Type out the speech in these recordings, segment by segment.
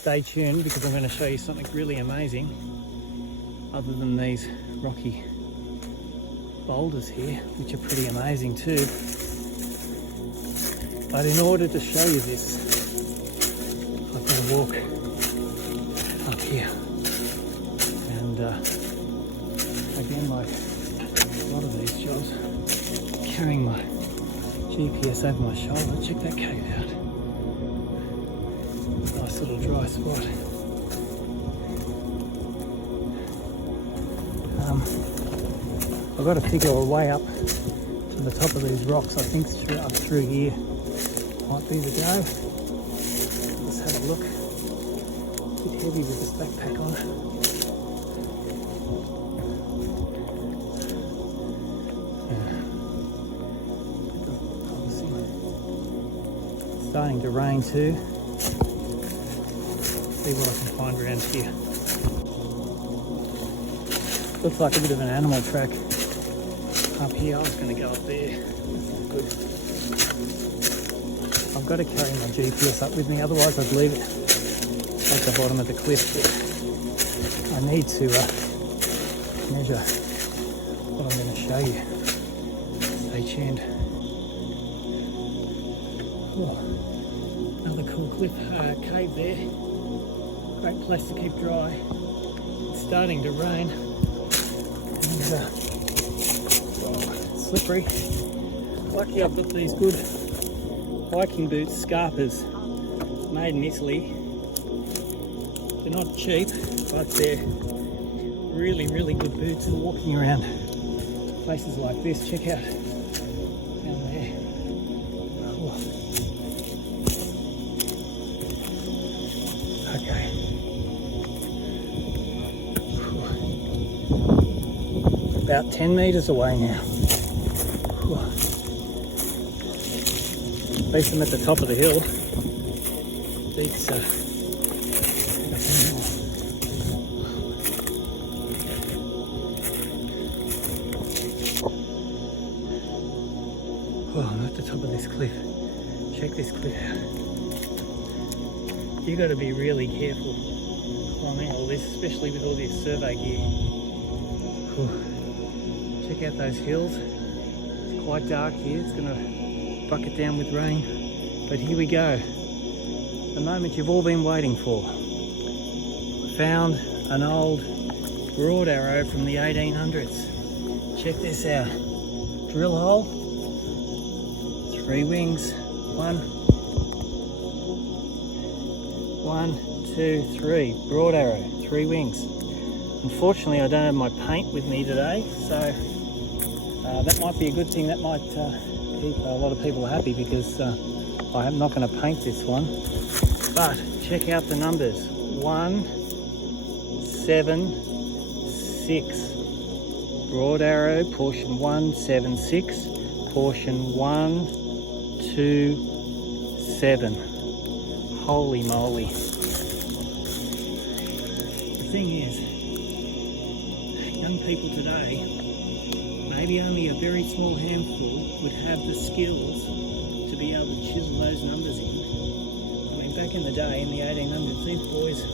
stay tuned because I'm going to show you something really amazing other than these rocky boulders here, which are pretty amazing too. But in order to show you this, I've got to walk up here. And again, like a lot of these jobs, carrying my GPS over my shoulder. Check that cave out. Nice little dry spot. I've got to figure a way up to the top of these rocks. I think up through here might be the go. Let's have a look. A bit heavy with this backpack on. Starting to rain too. See what I can find around here. Looks like a bit of an animal track up here. I was going to go up there. That's not good. I've got to carry my GPS up with me, otherwise I'd leave it at the bottom of the cliff. I need to measure what I'm going to show you. Stay tuned. Oh, another cool cliff cave there. Great place to keep dry. It's starting to rain. And, slippery. Lucky I've got these good hiking boots, Scarpas, made in Italy. They're not cheap, but they're really, really good boots for walking around places like this. Check out down there. Okay. About 10 metres away now. At least I'm at the top of the hill. It's I'm at the top of this cliff. Check this cliff out. You got to be really careful climbing all this, especially with all this survey gear. Check out those hills. It's quite dark here. It's going to bucket down with rain. But here we go. The moment you've all been waiting for. Found an old broad arrow from the 1800s. Check this out. Drill hole. 3 wings. 1, 2, 3. Broad arrow. 3 wings. Unfortunately, I don't have my paint with me today, so that might be a good thing. That might keep a lot of people happy because I'm not going to paint this one. But check out the numbers. 1, 7, 6. Broad arrow, portion 1, 7, 6. Portion 1, 2, 7. Holy moly. The thing is, young people today, maybe only a very small handful would have the skills to be able to chisel those numbers in. I mean, back in the day, in the 1800s, these boys,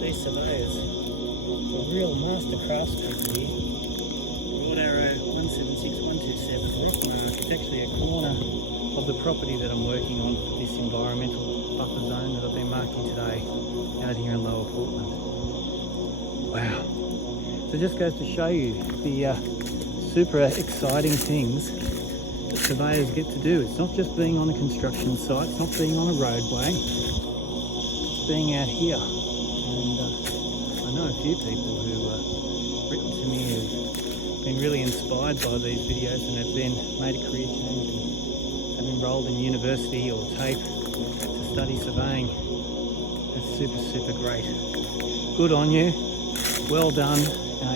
these surveyors, were real master craftspeople here. Broad arrow 176127, roof mark. It's actually a corner of the property that I'm working on, this environmental buffer zone that I've been marking today out here in Lower Portland. Wow. So it just goes to show you the super exciting things that surveyors get to do. It's not just being on a construction site, it's not being on a roadway, it's being out here. And I know a few people who have written to me who've been really inspired by these videos and have then made a career change and have enrolled in university or TAPE to study surveying. It's super, super great. Good on you. Well done.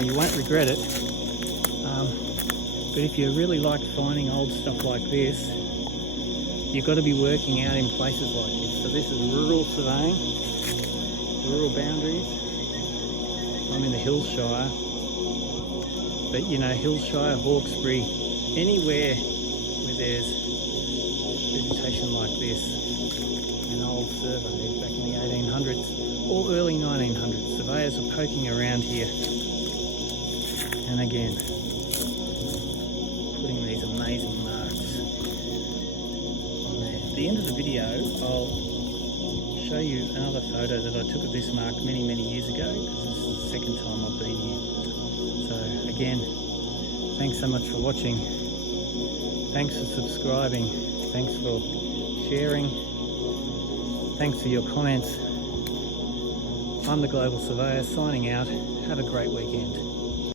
You won't regret it. But if you really like finding old stuff like this, you've got to be working out in places like this. So this is rural surveying, rural boundaries. I'm in the Hillshire, but you know, Hillshire, Hawkesbury, anywhere where there's vegetation like this, and old surveys back in the 1800s, or early 1900s. Surveyors are poking around here. And again, putting these amazing marks on there. At the end of the video, I'll show you another photo that I took of this mark many, many years ago, because this is the second time I've been here. So again, thanks so much for watching. Thanks for subscribing. Thanks for sharing. Thanks for your comments. I'm the Global Surveyor signing out. Have a great weekend.